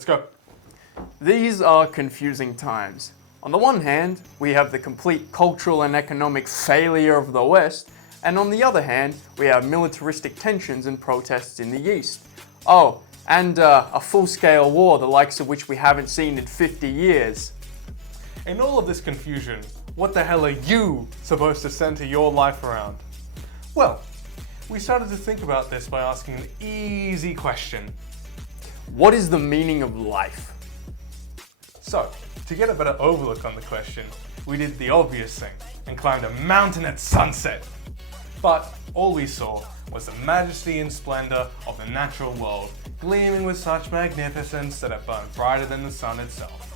Let's go. These are confusing times. On the one hand, we have the complete cultural and economic failure of the West, and on the other hand, we have militaristic tensions and protests in the East. Oh, and a full-scale war, the likes of which we haven't seen in 50 years. In all of this confusion, what the hell are you supposed to center your life around? Well, we started to think about this by asking an easy question. What is the meaning of life? So, to get a better overlook on the question, we did the obvious thing and climbed a mountain at sunset. But all we saw was the majesty and splendor of the natural world, gleaming with such magnificence that it burned brighter than the sun itself.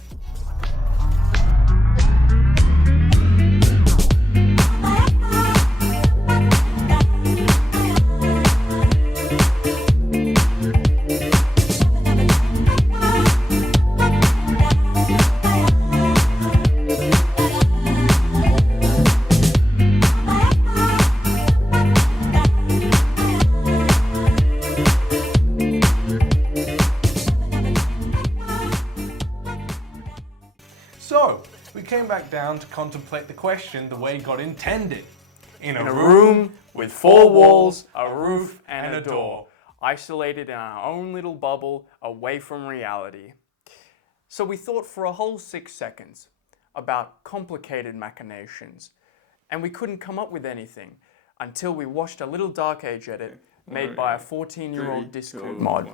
So, we came back down to contemplate the question the way God intended. In In a room with four walls, a roof, and a door, isolated in our own little bubble, away from reality. So we thought for a whole 6 seconds about complicated machinations, and we couldn't come up with anything until we watched a little Dark Age edit made by a 14-year-old Discord mod.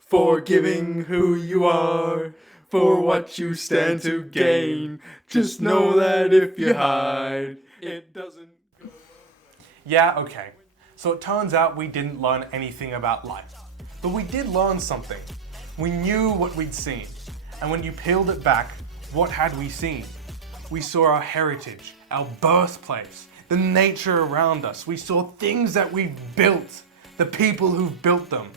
Forgiving who you are, for what you stand to gain. Just know that if you hide, it doesn't go. Yeah, okay. So it turns out we didn't learn anything about life. But we did learn something. We knew what we'd seen. And when you peeled it back, what had we seen? We saw our heritage, our birthplace, the nature around us. We saw things that we've built, the people who've built them.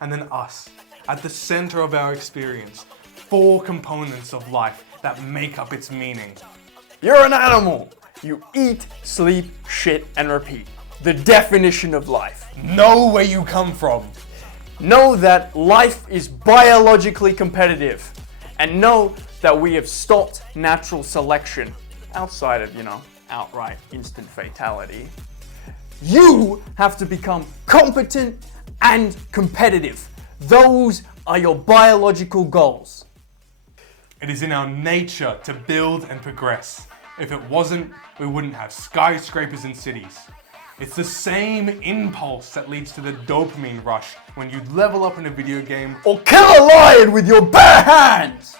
And then us, at the center of our experience. 4 components of life that make up its meaning. You're an animal! You eat, sleep, shit, and repeat. The definition of life. Know where you come from. Know that life is biologically competitive. And know that we have stopped natural selection. Outside of, outright instant fatality. You have to become competent and competitive. Those are your biological goals. It is in our nature to build and progress. If it wasn't, we wouldn't have skyscrapers in cities. It's the same impulse that leads to the dopamine rush when you level up in a video game Or kill a lion with your bare hands!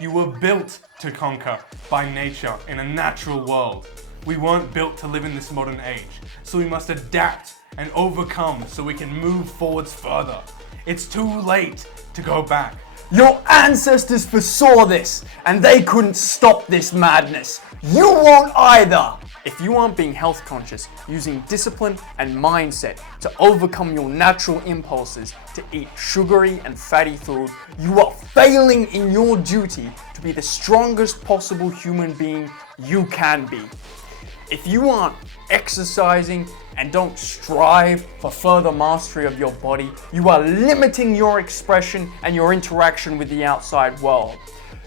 You were built to conquer by nature in a natural world. We weren't built to live in this modern age, so we must adapt and overcome so we can move forwards further. It's too late to go back. Your ancestors foresaw this, and they couldn't stop this madness. You won't either! If you aren't being health conscious, using discipline and mindset to overcome your natural impulses to eat sugary and fatty food, you are failing in your duty to be the strongest possible human being you can be. If you aren't exercising and don't strive for further mastery of your body, you are limiting your expression and your interaction with the outside world.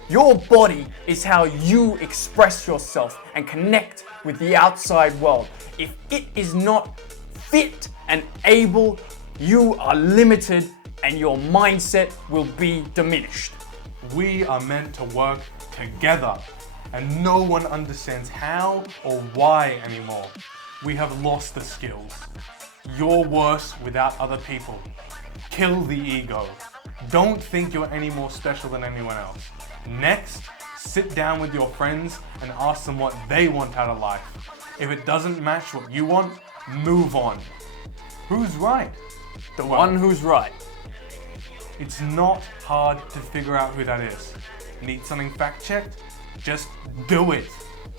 Your body is how you express yourself and connect with the outside world. If it is not fit and able, you are limited and your mindset will be diminished. We are meant to work together, and no one understands how or why anymore. We have lost the skills. You're worse without other people. Kill the ego. Don't think you're any more special than anyone else. Next, sit down with your friends and ask them what they want out of life. If it doesn't match what you want, move on. Who's right? The one who's right. It's not hard to figure out who that is. Need something fact-checked? Just do it.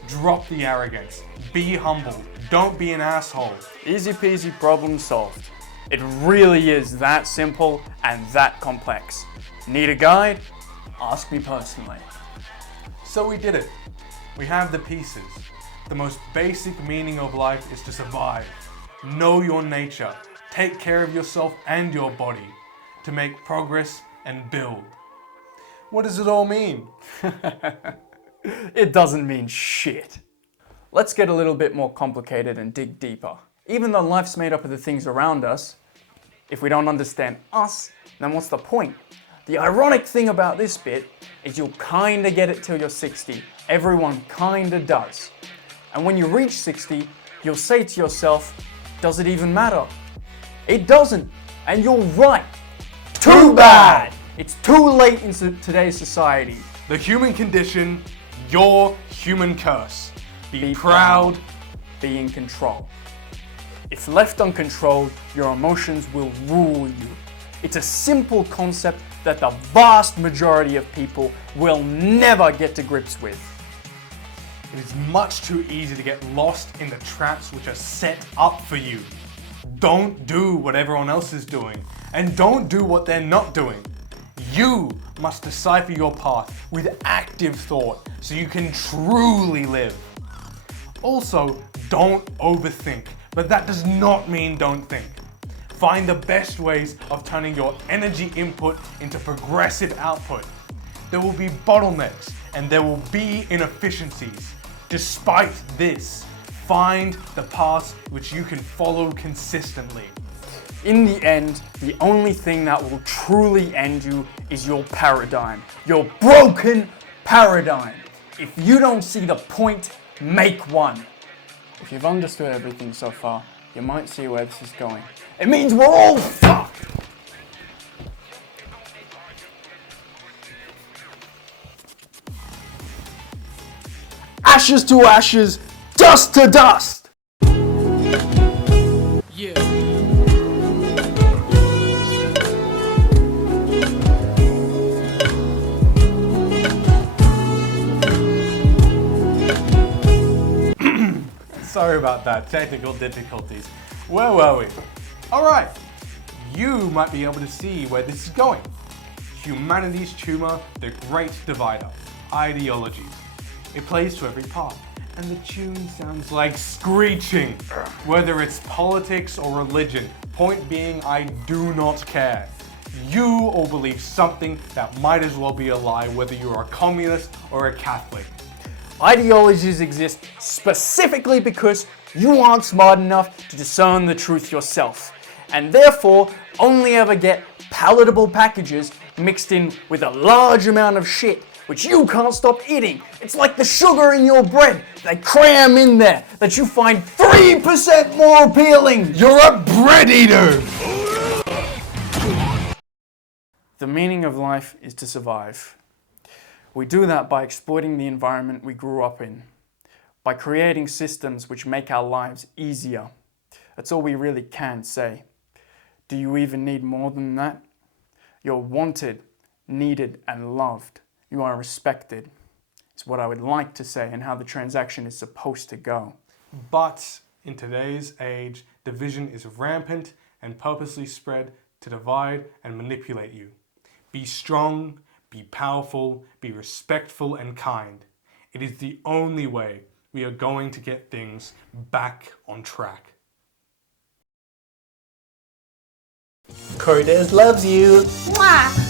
Drop the arrogance. Be humble. Don't be an asshole. Easy peasy, problem solved. It really is that simple and that complex. Need a guide? Ask me personally. So we did it. We have the pieces. The most basic meaning of life is to survive. Know your nature. Take care of yourself and your body to make progress and build. What does it all mean? It doesn't mean shit. Let's get a little bit more complicated and dig deeper. Even though life's made up of the things around us, if we don't understand us, then what's the point? The ironic thing about this bit is you'll kinda get it till you're 60. Everyone kinda does. And when you reach 60, you'll say to yourself, does it even matter? It doesn't. And you're right. Too bad! It's too late in today's society. The human condition, your human curse. Be proud. Be in control. If left uncontrolled, your emotions will rule you. It's a simple concept that the vast majority of people will never get to grips with. It is much too easy to get lost in the traps which are set up for you. Don't do what everyone else is doing, and don't do what they're not doing. You must decipher your path with active thought so you can truly live. Also, don't overthink, but that does not mean don't think. Find the best ways of turning your energy input into progressive output. There will be bottlenecks and there will be inefficiencies. Despite this, find the paths which you can follow consistently. In the end, the only thing that will truly end you is your paradigm. Your broken paradigm. If you don't see the point, make one. If you've understood everything so far, you might see where this is going. It means we're all fucked! Ashes to ashes, dust to dust! Yeah. Sorry about that, technical difficulties. Where were we? Alright, you might be able to see where this is going. Humanity's tumor, the great divider, ideologies. It plays to every part, and the tune sounds like screeching. Whether it's politics or religion, point being, I do not care. You all believe something that might as well be a lie, whether you're a communist or a Catholic. Ideologies exist specifically because you aren't smart enough to discern the truth yourself, and therefore only ever get palatable packages mixed in with a large amount of shit which you can't stop eating. It's like the sugar in your bread. They cram in there that you find 3% more appealing. You're a bread eater! The meaning of life is to survive. We do that by exploiting the environment we grew up in, by creating systems which make our lives easier. That's all we really can say. Do you even need more than that? You're wanted, needed, and loved. You are respected. It's what I would like to say and how the transaction is supposed to go. But in today's age, division is rampant and purposely spread to divide and manipulate you. Be strong, be powerful, be respectful and kind. It is the only way we are going to get things back on track. Cortez loves you. Mwah!